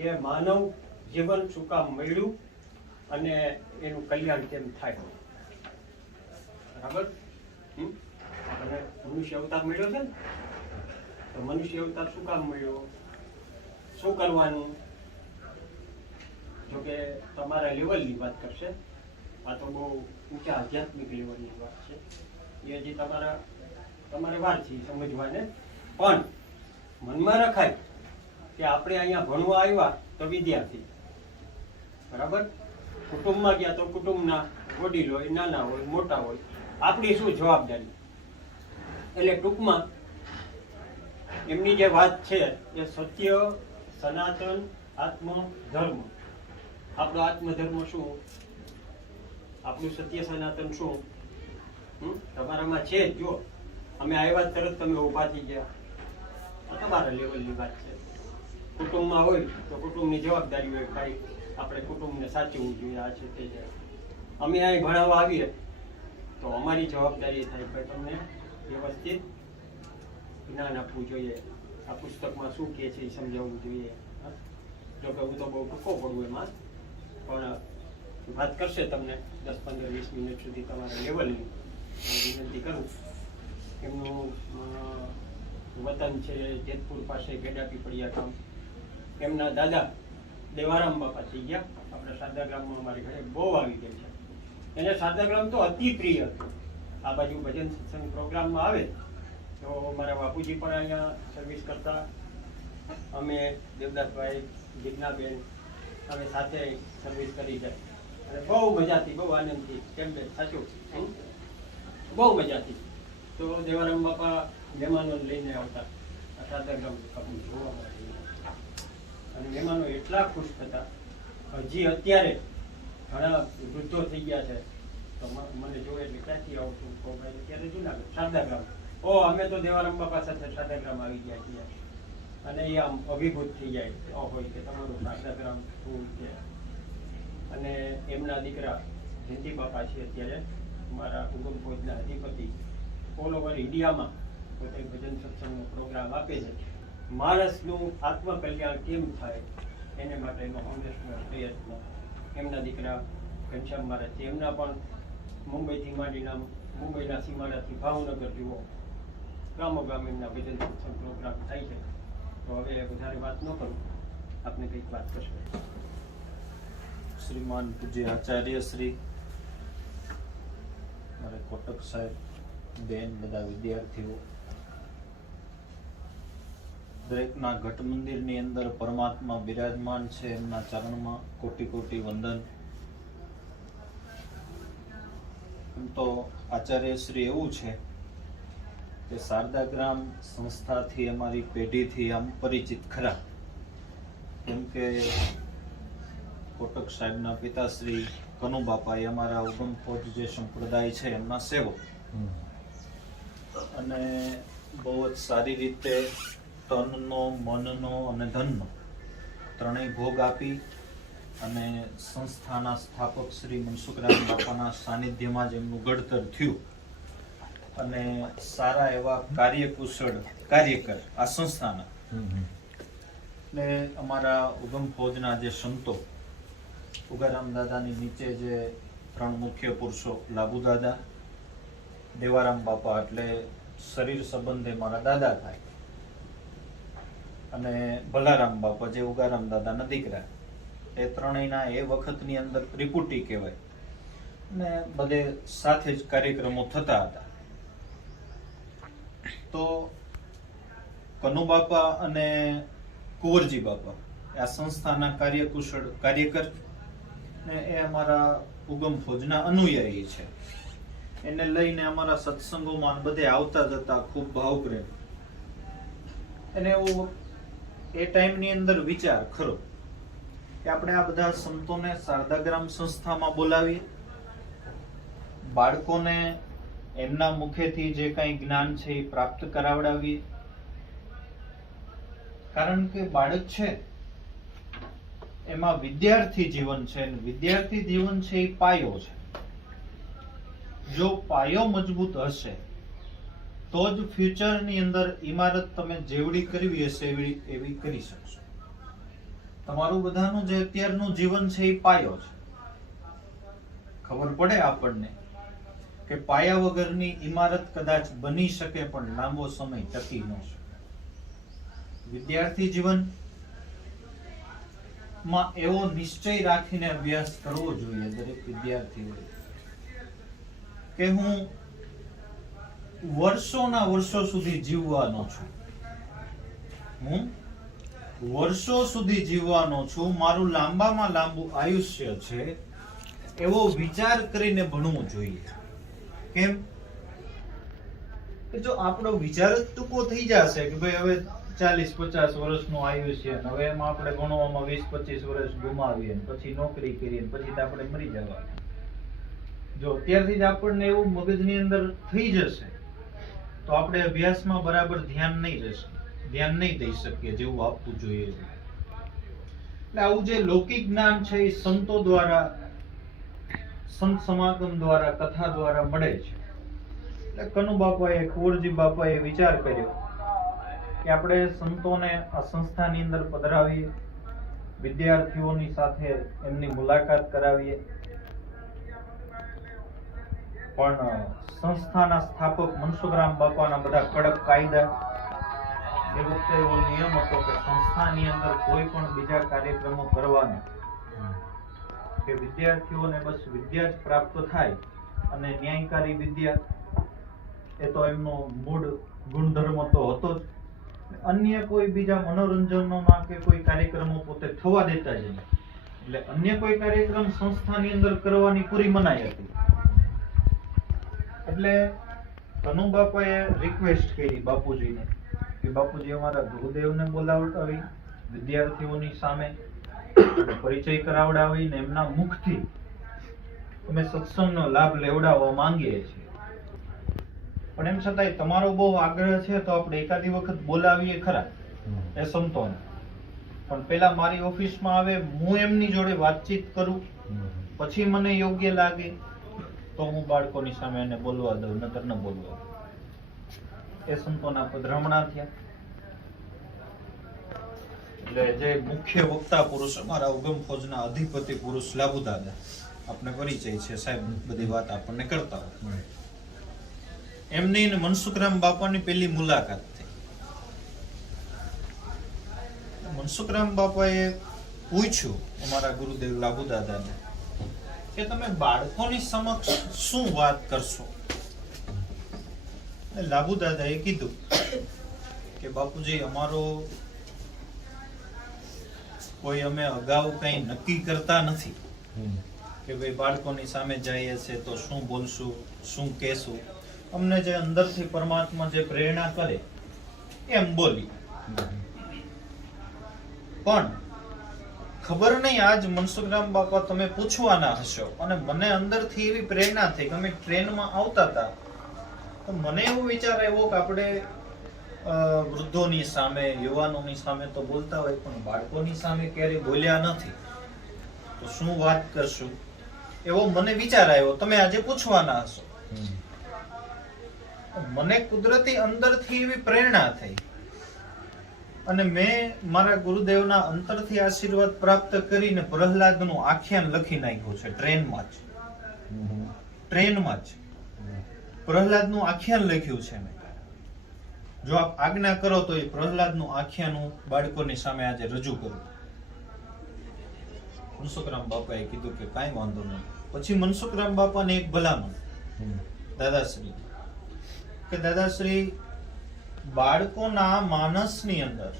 કે માનવ જીવન શું કામ મળ્યું અને એનું કલ્યાણ કેમ થાય. બરાબર. અને મનુષ્ય અવતાર મળ્યો છે ને, તો મનુષ્ય અવતાર શું કામ મળ્યો, શું કરવાનું? જોકે તમારા લેવલની વાત કરશે, આ તો બહુ ઊંચા આધ્યાત્મિક લેવલની વાત છે, એ હજી તમારે વાર છે સમજવાને. પણ મનમાં રખાય કે આપણે અહીંયા ભણવા આવ્યા તો વિદ્યાર્થી, બરાબર. કુટુંબમાં ગયા તો કુટુંબના વડીલ હોય, નાના હોય, મોટા હોય, આપણી શું જવાબદારી. એટલે ટૂંકમાં એમની જે વાત છે એ સત્ય, સનાતન, આત્મ ધર્મ. આપણો આત્મધર્મ શું, આપણું સત્ય સનાતન શું તમારામાં છે. જો અમે આવ્યા તરત તમે ઊભા થઈ ગયા, આ તમારા લેવલની વાત છે. કુટુંબમાં હોય તો કુટુંબની જવાબદારી હોય, ભાઈ આપણે કુટુંબને સાચવવું જોઈએ, આ છે તે છે. અમે અહીં ભણાવવા આવીએ તો અમારી જવાબદારી થાય કે તમને વ્યવસ્થિત જ્ઞાન આપવું જોઈએ, આ પુસ્તકમાં શું કહે છે એ સમજાવવું જોઈએ. જોકે હું તો બહુ ટૂંકો પડું એમાં, પણ વાત કરશે તમને 10, 15, 20 મિનિટ સુધી તમારા લેવલની વિનંતી કરું. એમનું વતન છે જેતપુર પાસે ગેડા પીપળિયા ગામ. એમના દાદા દેવારામ બાપા થઈ ગયા. આપણે શારદાગ્રામમાં અમારી ઘરે બહુ આવી ગયા છે. એને શારદાગ્રામ તો અતિ પ્રિય હતું. આ બાજુ ભજન સત્સંગ પ્રોગ્રામમાં આવે તો મારા બાપુજી પણ અહીંયા સર્વિસ કરતા. અમે દેવદાસભાઈ, જીજ્ઞાબેન અમે સાથે સર્વિસ કરી જાય અને બહુ મજાથી, બહુ આનંદથી. કેમ બેન સાચું? બહુ મજાથી. તો દેવારામ બાપા મહેમાનો લઈને આવતા શારદાગ્રામ આપણું જોવા માટે, અને મહેમાનો એટલા ખુશ થતા. હજી અત્યારે ઘણા વૃદ્ધો થઈ ગયા છે તો મને જોવે એટલે ક્યાંથી આવતું પ્રોગ્રામ, ત્યારે જુનાગઢ શારદાગ્રામ. અમે તો દેવારામ બાપા સાથે શારદાગ્રામ આવી ગયા છીએ. અને એ આમ અભિભૂત થઈ જાય હોય કે તમારું શારદાગ્રામ શું છે. અને એમના દીકરા જયંતિ બાપા છે અત્યારે મારા ઉગમ ફોજના અધિપતિ. ઓલ ઓવર ઇન્ડિયામાં પોતે ભજન સત્સંગનો પ્રોગ્રામ આપે છે. માણસનું આત્મકલ્યાણ કેમ થાય એને માટેનો હંમેશનો પ્રયત્ન. એમના દીકરા ઘનશ્યામ મહારાજ છે, એમના પણ મુંબઈથી માંડીના, મુંબઈના સીમાડાથી ભાવનગર જુઓ, ગામો ગામ એમના ભજન સત્સંગ પ્રોગ્રામ થાય છે. તો હવે વધારે વાત ન કરું, આપને કંઈક વાત કરશો. શ્રીમાન પૂજ્ય આચાર્ય શ્રી, મારે કોટક સાહેબ, બેન, બધા વિદ્યાર્થીઓ, દરેકના ઘટ મંદિરની અંદર પરમાત્મા બિરાજમાન છે. એમના ચરણમાં કોટી કોટી વંદન. એમ તો આચાર્ય શ્રી એવું છે કે શારદાગ્રામ સંસ્થાથી અમારી પેઢીથી આમ પરિચિત ખરા. કેમ કે કોટક સાહેબના પિતાશ્રી કનુબાપા એ અમારા ઉગમ ફોજ જે સંપ્રદાય છે એમના સેવક, અને બહુ જ સારી રીતે તનનો, મનનો અને ધનનો ત્રણેય ભોગ આપી અને સંસ્થાના સ્થાપક શ્રી મનસુખરામ બાપાના સાનિધ્યમાં જ એમનું ઘડતર થયું. અને સારા એવા કાર્યકુશળ કાર્યકર આ સંસ્થાના. ને અમારા ઉગમ ફોજના જે સંતો, ઉગારામ દાદાની નીચે જે 3 મુખ્ય પુરુષો, લાબુ દાદા, દેવારામ બાપા એટલે શરીર સંબંધે મારા દાદા થાય, અને ભલારામ બાપા જે ઉગારામ દાદાના દીકરા. એ ત્રણેયના એ વખતની અંદર ત્રિપુટી કહેવાય. ને બધે સાથે જ કાર્યક્રમો થતા હતા. તો કનુબાપા અને કુંવરજી બાપા આ સંસ્થાના કાર્યકુશળ કાર્યકર, ને એ અમારા ઉગમ ફોજના અનુયાયી છે. એને લઈને અમારા સત્સંગોમાં બધે આવતા જતા, ખૂબ ભાવપ્રેમ. એને એવું એ ટાઈમની અંદર વિચાર ખરો કે આપણે આ બધા સંતોને શારદાગ્રામ સંસ્થામાં બોલાવીએ, બાળકોને એમના મુખેથી જે કંઈ જ્ઞાન છે એ પ્રાપ્ત કરાવડાવીએ. કારણ કે બાળક છે એમાં વિદ્યાર્થી જીવન છે, અને વિદ્યાર્થી જીવન છે એ પાયો છે. જો પાયો મજબૂત હશે તો જ ફ્યુચરની અંદર ઇમારત તમે જેવડી કરવી હશે એવી કરી શકશો. તમારું બધાનું જે અત્યારનું જીવન છે એ પાયો છે. ખબર પડે આપણને કે પાયા વગરની ઇમારત કદાચ બની શકે પણ લાંબો સમય ટકી ન શકે. વિદ્યાર્થી જીવન માં એવો નિશ્ચય રાખીને અભ્યાસ કરવો જોઈએ દરેક વિદ્યાર્થીઓએ કે હું વર્ષોના વર્ષો સુધી જીવવાનો છું. હું વર્ષો સુધી જીવવાનો છું. મારું લાંબામાં લાંબુ આયુષ્ય છે એવો વિચાર કરીને ભણવું જોઈએ. કેમ કે જો આપણો વિચાર જ ટૂંકો થઈ જશે કે ભાઈ હવે 40-50 વર્ષનું આયુષ્ય છે, હવે એમાં આપણે ભણવામાં 20-25 વર્ષ ગુમાવીએ, પછી નોકરી કરીએ, પછી તો આપણે મરી જવા. જો અત્યારથી જ આપણને એવું મગજની અંદર થઈ જશે તો આપણે અભ્યાસમાં બરાબર ધ્યાન નહીં દઈ શકીએ જેવું આપવું જોઈએ. એટલે આવું જે લૌકિક જ્ઞાન છે એ સંતો દ્વારા, સંત સમાગમ દ્વારા, કથા દ્વારા મળે છે. એટલે કનુ બાપાએ, કુંવરજી બાપાએ વિચાર કર્યો કે આપણે સંતોને આ સંસ્થાની અંદર પધરાવીએ, વિદ્યાર્થીઓની સાથે એમની મુલાકાત કરાવીએ. પણ સંસ્થાના સ્થાપક મનસુખરામ બાપાના બધા કડક કાયદા, એ વખતે એવો નિયમ હતો કે સંસ્થાની અંદર કોઈ પણ બીજા કાર્યક્રમો કરવાના કે વિદ્યાર્થીઓને બસ વિદ્યા જ પ્રાપ્ત થાય અને ન્યાયકારી વિદ્યા એ તો એમનો મૂળ ગુણધર્મ તો હતો જ. અન્ય કોઈ બીજા મનોરંજનોમાં કે કોઈ કાર્યક્રમો પોતે થવા દેતા જ નહીં. એટલે અન્ય કોઈ કાર્યક્રમ સંસ્થાની અંદર કરવાની પૂરી મનાઈ હતી. એટલે કનુ બાપાએ રિક્વેસ્ટ કરી બાપુજીને કે બાપુજી અમારા ગુરુદેવને બોલાવડાવી, વિદ્યાર્થીઓની સામે પરિચય કરાવડાવીને એમના મુખથી અમે સત્સંગનો લાભ લેવડાવવા માંગીએ છીએ. પણ એમ છતાંય તમારો બહુ આગ્રહ છે તો આપણે એકાદી વખત બોલાવીએ ખરા એ સંતોને. પણ પેલા મારી ઓફિસમાં આવે, હું એમની જોડે વાતચીત કરું, પછી મને યોગ્ય લાગે તો હું બાળકોની સામે એને બોલવા દઉં, નતર ન બોલવા દઉં. એ સંતોના પધરામણા થયા. એટલે જે મુખ્ય વક્તા પુરુષ અમારા ઉગમ ફોજના અધિપતિ પુરુષ લાભુ દાદા, આપને પરિચય છે સાહેબ, બધી વાત આપણને કરતા હોય. એમની ને મનસુખરામ બાપાની પેલી મુલાકાત થઈ. મનસુખરામ બાપાએ પૂછ્યું અમારા ગુરુદેવ લાભુ દાદાને કે તમે બાળકોની સમક્ષ શું વાત કરશો? લાભુ દાદાએ કીધું કે બાપુજી અમારો કોઈ અમે અગાઉ કઈ નક્કી કરતા નથી કે ભાઈ બાળકોની સામે જઈએ છે તો શું બોલશું, શું કહેશું. અમને જે અંદરથી પરમાત્મા જે પ્રેરણા કરે એમ બોલી. પણ ખબર નહીં આજ મનસુખરામ બાપા તમે પૂછવાના હશો, અને મને અંદરથી એવી પ્રેરણા થઈ કે અમે ટ્રેનમાં આવતા હતા તો મને એવો વિચાર આવ્યો કે આપણે વૃદ્ધોની સામે, યુવાનોની સામે તો બોલતા હોય પણ બાળકોની સામે ક્યારેય બોલ્યા નથી, તો શું વાત કરશું એવો મને વિચાર આવ્યો. તમે આજે પૂછવાના હશો. મને કુદરતી અંદરથી એવી પ્રેરણા થઈ અને મેં મારા ગુરુદેવના અંતરથી આશીર્વાદ પ્રાપ્ત કરીને પ્રહલાદનું આખ્યાન લખી નાખ્યું છે. ટ્રેનમાં જ પ્રહલાદનું આખ્યાન લખ્યું છે મેં. જો આપ આજ્ઞા કરો તો એ પ્રહલાદનું આખ્યાન હું બાળકોની સામે આજે રજૂ કરું. મનસુખરામ બાપાએ કીધું કે કાંઈ વાંધો નહીં. પછી મનસુખરામ બાપાને એક ભલામણ દાદાશ્રી કે દાદાશ્રી બાળકોના માનસની અંદર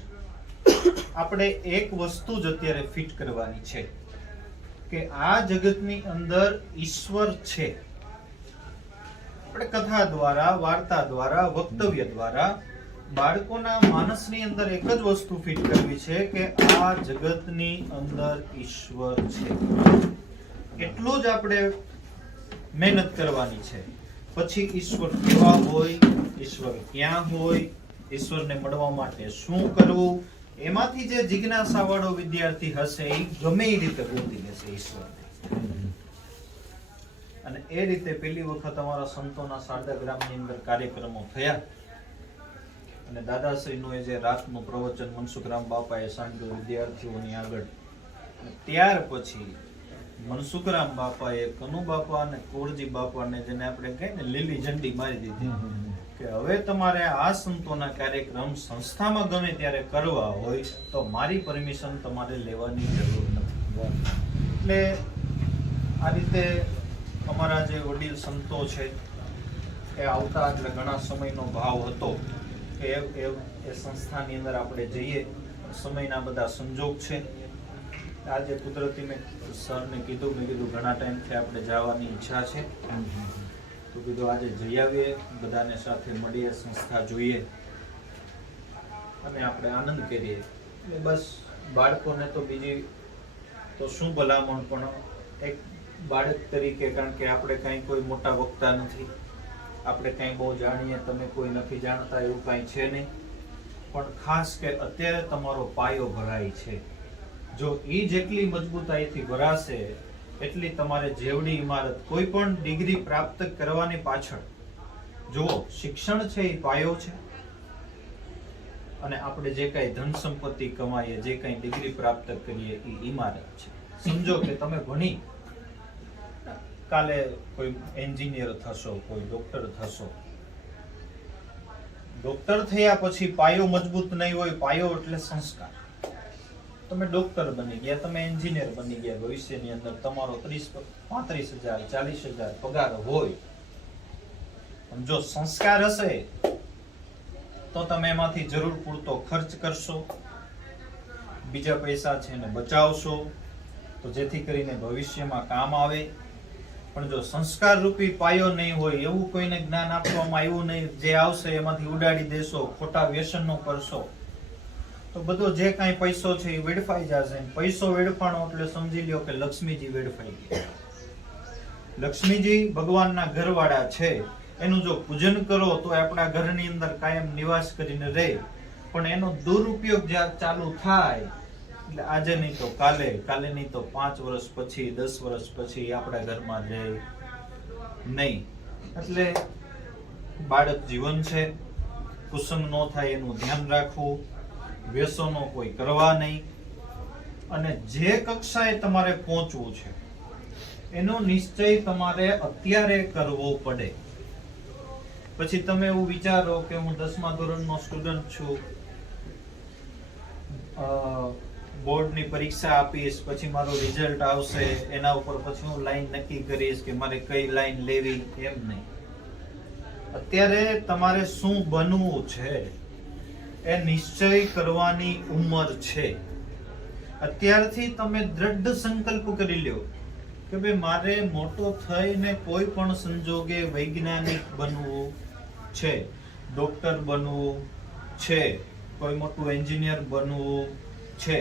આપણે એક વસ્તુ જ અત્યારે ફિટ કરવાની છે કે આ જગતની અંદર ઈશ્વર છે. આપણે કથા દ્વારા, વાર્તા દ્વારા, વક્તવ્ય દ્વારા બાળકોના માનસની અંદર એક જ વસ્તુ ફિટ કરવી છે કે આ જગતની અંદર ઈશ્વર છે. એટલું જ આપણે મહેનત કરવાની છે. પછી ઈશ્વર કેવા હોય, ઈશ્વર ક્યાં હોય, ઈશ્વરને મળવા માટે શું કરવું, એમાંથી જે જિજ્ઞાસા વાળો વિદ્યાર્થી હશે એ ગમે એ રીતે ગોતી લેશે ઈશ્વરને. અને એ રીતે પેલી વખત અમારા સંતોના શારદા ગ્રામની અંદર કાર્યક્રમો થયા અને દાદાશ્રીનું એ જે રાતનું પ્રવચન મનસુખરામ બાપાએ સાંભળ્યું વિદ્યાર્થીઓની આગળ, અને ત્યાર પછી મનસુખરામ બાપાએ કનુ બાપા અને કોરજી બાપાને, જેને આપણે કહીએ ને, લીલી ઝંડી મારી દીધી કે હવે તમારે આ સંતોના કાર્યક્રમ સંસ્થામાં ગમે ત્યારે કરવા હોય તો મારી પરમિશન તમારે લેવાની જરૂર નથી. એટલે આ રીતે અમારા જે વડીલ સંતો છે એ આવતા, એટલે ઘણા સમયનો ભાવ હતો કે એ સંસ્થાની અંદર આપણે જઈએ. સમયના બધા સંજોગ છે. આજે કુદરતી મેં સરને કીધું, મેં કીધું ઘણા ટાઈમથી આપણે જવાની ઈચ્છા છે, તો કીધું આજે જઈ આવીએ, બધાને સાથે મળીએ, સંસ્થા જોઈએ અને આપણે આનંદ કરીએ. એટલે બસ બાળકોને તો બીજી તો શું ભલામણ, પણ એક બાળક તરીકે, કારણ કે આપણે કાંઈ કોઈ મોટા વક્તા નથી, આપણે કાંઈ બહુ જાણીએ, તમે કોઈ નથી જાણતા એવું કાંઈ છે નહીં, પણ ખાસ કે અત્યારે તમારો પાયો ભરાય છે. જો એ જેટલી મજબૂતાઈથી ભરાશે એટલી તમારે જેવડી ઇમારત, કોઈ પણ ડિગ્રી પ્રાપ્ત કરવાની પાછળ જુઓ, શિક્ષણ છે એ પાયો છે, અને આપણે જે કાંઈ ધન સંપત્તિ કમાઈએ, જે કાંઈ ડિગ્રી પ્રાપ્ત કરીએ એ ઇમારત છે. સમજો કે તમે ભણી કાલે કોઈ એન્જિનિયર થશો, કોઈ ડોક્ટર થશો. ડોક્ટર થયા પછી પાયો મજબૂત નહીં હોય. પાયો એટલે સંસ્કાર. તમે ડોક્ટર બની ગયા, તમે એન્જિનિયર બની ગયા, ભવિષ્યની અંદર તમારો 30, 35,000, 40,000 પગાર હોય, પણ જો સંસ્કાર હશે તો તમે એમાંથી જરૂર પૂરતો ખર્ચ કરશો, બીજા પૈસા છે ને બચાવશો, તો જેથી કરીને ભવિષ્યમાં કામ આવે. પણ જો સંસ્કાર રૂપી પાયો નહીં હોય, એવું કોઈને જ્ઞાન આપવામાં આવ્યું નહીં, જે આવશે એમાંથી ઉડાડી દેશો, ખોટા વ્યસનો કરશો, તો બધો જે કાંઈ પૈસો છે એ વેડફાઈ જશે. પૈસો વેડફાણો એટલે સમજી લ્યો કે લક્ષ્મીજી વેડફાઈ ગયા. લક્ષ્મીજી ભગવાનના ઘરવાળા છે, એનું જો પૂજન કરો તો આપણા ઘરની અંદર કાયમ નિવાસ કરીને રહે. પણ એનો દુરુપયોગ જ્યાં ચાલુ થાય, એટલે આજે નહીં તો કાલે, કાલે નહીં તો 5 વર્ષ પછી, 10 વર્ષ પછી આપણા ઘરમાં રહે નહીં. એટલે બાળક જીવન છે, કુસંગ ન થાય એનું ધ્યાન રાખવું, વ્યસનો કોઈ કરવા નહીં, અને જે કક્ષાએ તમારે પહોંચવું છે એનો નિશ્ચય તમારે અત્યારે કરવો પડે. પછી તમે એવું વિચારો કે હું 10મા ધોરણનો સ્ટુડન્ટ છું, બોર્ડની પરીક્ષા આપીશ, પછી મારું રિઝલ્ટ આવશે, એના ઉપર પછી હું લાઈન નક્કી કરીશ કે મારે કઈ લાઈન લેવી. એમ નહીં. અત્યારે તમારે શું બનવું છે એ નિશ્ચય કરવાની ઉંમર છે. અત્યારથી તમે દ્રઢ સંકલ્પ કરી લ્યો કે ભાઈ મારે મોટો થઈને કોઈ પણ સંજોગે વૈજ્ઞાનિક બનવું છે, ડોક્ટર બનવું છે, કોઈ મોટું એન્જિનિયર બનવું છે.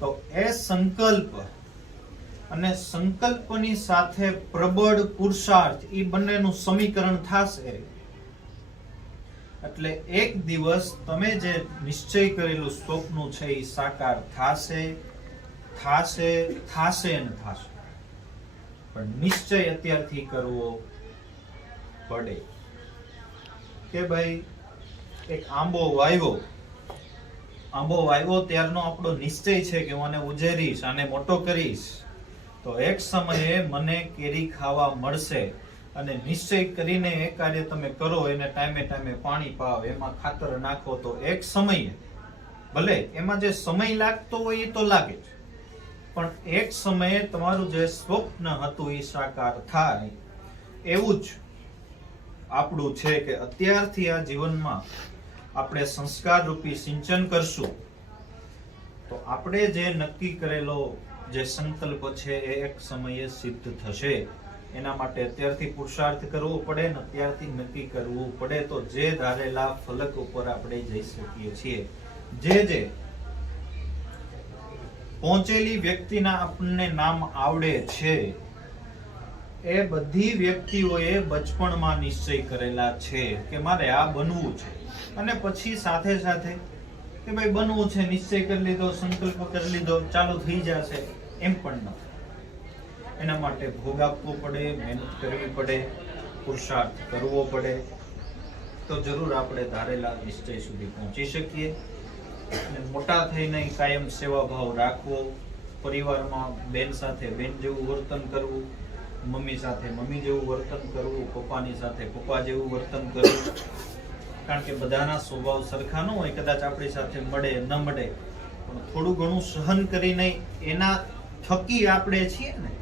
તો એ સંકલ્પ અને સંકલ્પની સાથે પ્રબળ પુરુષાર્થ, એ બંનેનું સમીકરણ થશે એટલે એક દિવસ તમે જે નિશ્ચય કરેલું સ્વપ્ન છે એ સાકાર થશે, થશે, થશે ને થશે. પણ નિશ્ચય અત્યારથી કરવો પડે કે ભાઈ એક આંબો વાવ્યો ત્યારનો આપણો નિશ્ચય છે કે હું આને ઉજેરીશ, આને મોટો કરીશ, તો એક સમયે મને કેરી ખાવા મળશે. અને નિશ્ચય કરીને એ કાર્ય તમે કરો, એને ટાઈમે ટાઈમે પાણી પાવ, એમાં ખાતર નાખો, તો એક સમયે ભલે એમાં જે સમય લાગતો હોય એ તો લાગે જ, પણ એક સમયે તમારું જે સ્વપ્ન હતું એ સાકાર થાય. એવું જ આપણું છે કે અત્યારથી આ જીવનમાં આપણે સંસ્કાર રૂપી સિંચન કરશું તો આપણે જે નક્કી કરેલો જે સંકલ્પ છે એ એક સમયે સિદ્ધ થશે. એના માટે અત્યારથી પુરુષાર્થ કરવો પડે ને અત્યારથી નક્કી કરવું પડે, તો જે ધારેલા ફલક ઉપર આપણે જઈ શકીએ છીએ. જે પહોંચેલી વ્યક્તિના આપણને નામ આવડે છે એ બધી વ્યક્તિઓએ બચપણમાં નિશ્ચય કરેલા છે કે મારે આ બનવું છે, અને પછી સાથે સાથે કે ભાઈ બનવું છે, નિશ્ચય કરી લીધો, સંકલ્પ કરી લીધો, ચાલુ થઈ જશે, એમ પણ નથી. એના માટે ભોગ આપવો પડે, મહેનત કરવી પડે, પુરુષાર્થ કરવો પડે. તો જરૂર આપણે ધારેલા નિશ્ચય સુધી પહોંચી શકીએ. અને મોટા થઈને કાયમ સેવાભાવ રાખવો, પરિવારમાં બેન સાથે બેન જેવું વર્તન કરવું, મમ્મી સાથે મમ્મી જેવું વર્તન કરવું, પપ્પાની સાથે પપ્પા જેવું વર્તન કરવું. કારણ કે બધાના સ્વભાવ સરખા ન હોય, કદાચ આપણી સાથે મળે ન મળે, પણ થોડું ઘણું સહન કરીને એના થકી આપણે છીએ ને,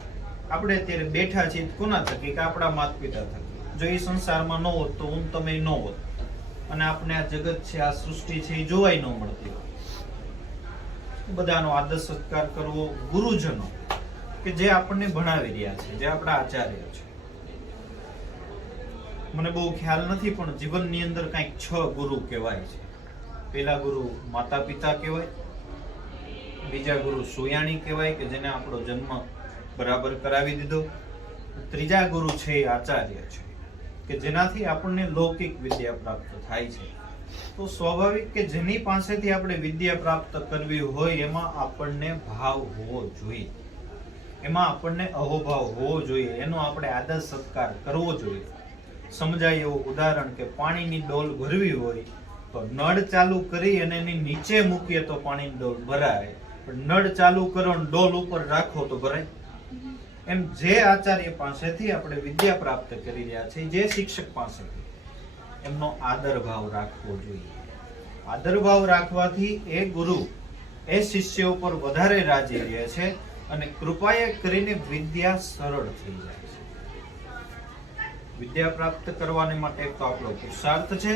આપણે અત્યારે બેઠા છીએ કોના થકી? કે આપણા માતા પિતા થકી. જો એ સંસારમાં ન હોત તો હું તમે ન હોત, અને આપણે આ જગત છે, આ સૃષ્ટિ છે, એ જોવાય ન મળતી હોય. બધાનો આદર સત્કાર કરવો, ગુરુજનો કે જે આપણને ભણાવી રહ્યા છે, જે આપણા આચાર્ય છે. મને બહુ ખ્યાલ નથી, પણ જીવનની અંદર કંઈક 6 ગુરુ કહેવાય છે. પહેલા ગુરુ માતા પિતા કહેવાય, બીજા ગુરુ સુયાણી કહેવાય કે જેને આપણો જન્મ બરાબર કરાવી દીધો, ત્રીજા ગુરુ છે એ આચાર્ય છે કે જેનાથી આપણને લૌકિક વિદ્યા પ્રાપ્ત થાય છે. તો સ્વાભાવિક કે જેની પાસેથી આપણે વિદ્યા પ્રાપ્ત કરવી હોય એમાં આપણને ભાવ હોવો જોઈએ, એમાં આપણને અહોભાવ હોવો જોઈએ, એનો આપણે આદર સત્કાર કરવો જોઈએ. સમજાય એવું ઉદાહરણ કે પાણીની ડોલ ભરવી હોય તો નળ ચાલુ કરી અને એની નીચે મૂકીએ તો પાણીની ડોલ ભરાય, પણ નળ ચાલુ કરો અને ડોલ ઉપર રાખો તો ભરાય. એમ જે આચાર્ય પાસેથી આપણે વિદ્યા પ્રાપ્ત કરી રહ્યા છે, જે શિક્ષક પાસેથી, એમનો આદર ભાવ રાખવો જોઈએ. આદર ભાવ રાખવાથી એ ગુરુ એ શિષ્ય ઉપર વધારે રાજી રહે છે અને કૃપાએ કરીને વિદ્યા સરળ થઈ જાય છે. વિદ્યા પ્રાપ્ત કરવાને માટે એક તો આપણો પુરુષાર્થ છે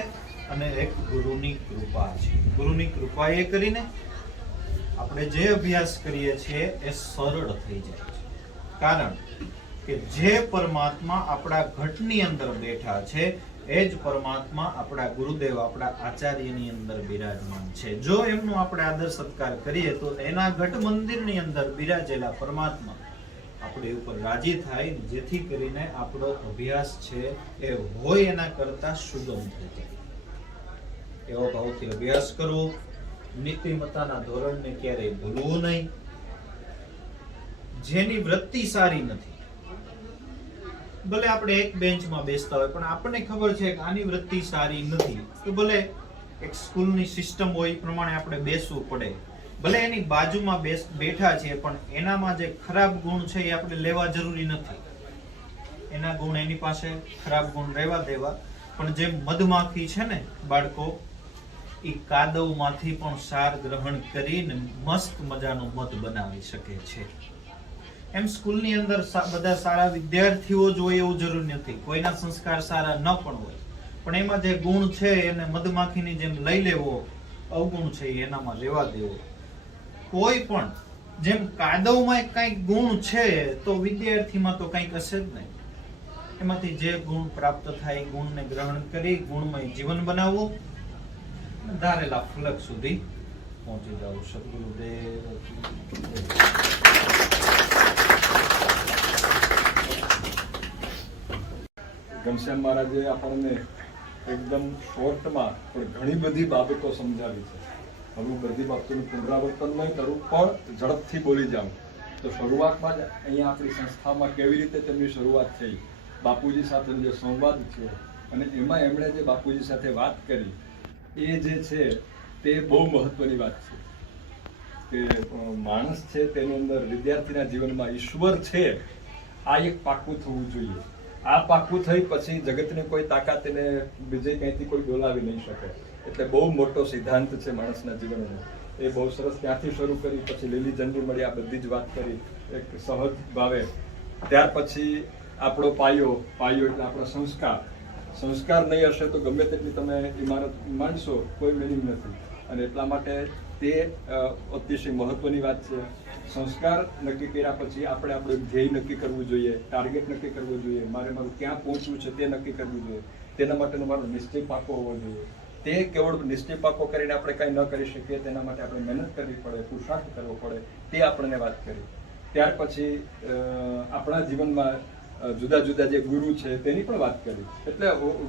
અને એક ગુરુની કૃપા છે. ગુરુની કૃપા એ કરીને આપણે જે અભ્યાસ કરીએ છીએ એ સરળ થઈ જાય છે. કારણ કે જે પરમાત્મા આપણા ઘટની અંદર બેઠા છે એ જ પરમાત્મા આપણા ગુરુદેવ, આપણા આચાર્યની અંદર બિરાજમાન છે. જો એમનો આપણે આદર સત્કાર કરીએ તો એના ઘટ મંદિરની અંદર બિરાજેલા પરમાત્મા આપણી ઉપર રાજી થાય, જેથી કરીને આપણો અભ્યાસ છે એ હોય એના કરતા સુગમ થઈ જાય. એવો ભાવથી અભ્યાસ કરવો, નીતિમત્તાના ધોરણને ક્યારેય ભૂલવું નહીં. જેની વૃત્તિ સારી નથી, ભલે આપણે એક બેન્ચમાં બેસતા હોય પણ આપણને ખબર છે કે આની વૃત્તિ સારી નથી, તો ભલે એક સ્કૂલની સિસ્ટમ હોય એ પ્રમાણે આપણે બેસવું પડે. ભલે એની બાજુમાં બેઠા છીએ પણ એનામાં જે ખરાબ ગુણ છે એ આપણે લેવા જરૂરી નથી. એના ગુણ એની પાસે, ખરાબ ગુણ રહેવા દેવા. પણ જે મધમાખી છે ને બાળકો, એ કાદવમાંથી પણ સાર ગ્રહણ કરીને મસ્ત મજાનો મધ બનાવી શકે છે. એમ સ્કૂલની અંદર બધા સારા વિદ્યાર્થીઓ જ હોય એવું જરૂરી નથી. કોઈના સંસ્કાર સારા ન પણ હોય, પણ એમાં જે ગુણ છે એને મધમાખીની જેમ લઈ લેવો, અવગુણ છે એનામાં રહેવા દેવો. કોઈ પણ જેમ કાદવમાં કંઈક ગુણ છે તો વિદ્યાર્થીમાં તો કંઈક હશે જ નહીં. એમાંથી જે ગુણ પ્રાપ્ત થાય ગુણને ગ્રહણ કરી ગુણમય જીવન બનાવવું, ધારેલા ફલક સુધી પહોંચી જવું. સદગુરુદેવ ઘનશ્યામ મહારાજે આપણને એકદમ શોર્ટમાં પણ ઘણી બધી બાબતો સમજાવી છે. હવે બધી બાબતોનું પુનરાવર્તન નહીં કરું, પણ ઝડપથી બોલી જાઉં તો શરૂઆતમાં જ અહીંયા આપણી સંસ્થામાં કેવી રીતે તેમની શરૂઆત થઈ, બાપુજી સાથેનો જે સંવાદ છે અને એમાં એમણે જે બાપુજી સાથે વાત કરી એ જે છે તે બહુ મહત્વની વાત છે કે માણસ છે તેની અંદર વિદ્યાર્થીના જીવનમાં ઈશ્વર છે આ એક પાક્કું થવું જોઈએ. આ પાક્કું થઈ પછી જગતની કોઈ તાકાત એને બીજે ક્યાંયથી કોઈ ડોલાવી નહીં શકે. એટલે બહુ મોટો સિદ્ધાંત છે માણસના જીવનનો. એ બહુ સરસ ત્યાંથી શરૂ કરી, પછી લીલી ઝંડી મળી, આ બધી જ વાત કરી એક સહજ ભાવે. ત્યાર પછી આપણો પાયો એટલે આપણો સંસ્કાર નહીં હશે તો ગમે તેટલી તમે ઇમારત માંડશો કોઈ મિનિંગ નથી. અને એટલા માટે તે અતિશય મહત્વની વાત છે. સંસ્કાર નક્કી કર્યા પછી આપણે આપણું ધ્યેય નક્કી કરવું જોઈએ, ટાર્ગેટ નક્કી કરવું જોઈએ, મારું ક્યાં પહોંચવું છે તે નક્કી કરવું જોઈએ. તેના માટેનો મારો નિશ્ચય પાકો હોવો જોઈએ. તે કેવળ નિશ્ચય પાકો કરીને આપણે કંઈ ન કરી શકીએ, તેના માટે આપણે મહેનત કરવી પડે, પુરુષાર્થ કરવો પડે, તે આપણને વાત કરી. ત્યાર પછી આપણા જીવનમાં જુદા જુદા જે ગુરુ છે તેની પણ વાત કરી. એટલે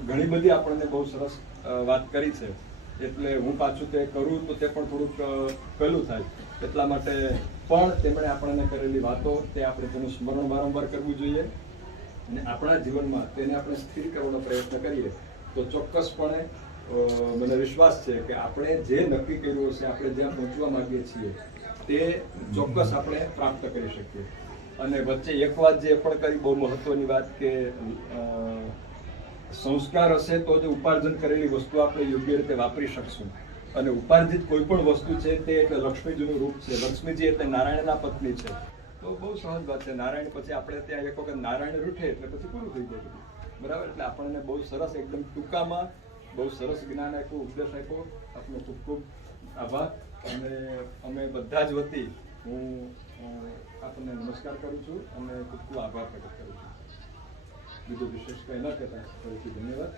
ઘણી બધી આપણને બહુ સરસ વાત કરી છે. એટલે હું પાછું તે કરું તો તે પણ થોડુંક પહેલું થાય. એટલા માટે પણ તેમણે આપણને કરેલી વાતો તે આપણે તેનું સ્મરણ વારંવાર કરવું જોઈએ અને આપણા જીવનમાં તેને આપણે સ્થિર કરવાનો પ્રયત્ન કરીએ તો ચોક્કસપણે મને વિશ્વાસ છે કે આપણે જે નક્કી કર્યું હશે, આપણે જ્યાં પહોંચવા માંગીએ છીએ તે ચોક્કસ આપણે પ્રાપ્ત કરી શકીએ. અને વચ્ચે એક વાત જે પણ કરી બહુ મહત્વની વાત કે સંસ્કાર હશે તો જ ઉપાર્જન કરેલી વસ્તુ આપણે યોગ્ય રીતે વાપરી શકશું. અને ઉપાર્જિત કોઈ પણ વસ્તુ છે તે એટલે લક્ષ્મીજીનું રૂપ છે. લક્ષ્મીજી એટલે નારાયણના પત્ની છે. તો બહુ સહજ વાત છે. નારાયણ પછી આપણે ત્યાં એક વખત નારાયણ રૂઠે એટલે પછી પૂરું થઈ જાય, બરાબર. એટલે આપણને બહુ સરસ એકદમ ટૂંકામાં બહુ સરસ જ્ઞાન આપ્યું, ઉપદેશ આપ્યો. આપનો ખૂબ ખૂબ આભાર. અને અમે બધા જ વતી હું આપને નમસ્કાર કરું છું અને ખૂબ ખૂબ આભાર પ્રગટ કરું છું. બીજું વિશેષ કંઈ ન કહેતા ફરીથી ધન્યવાદ.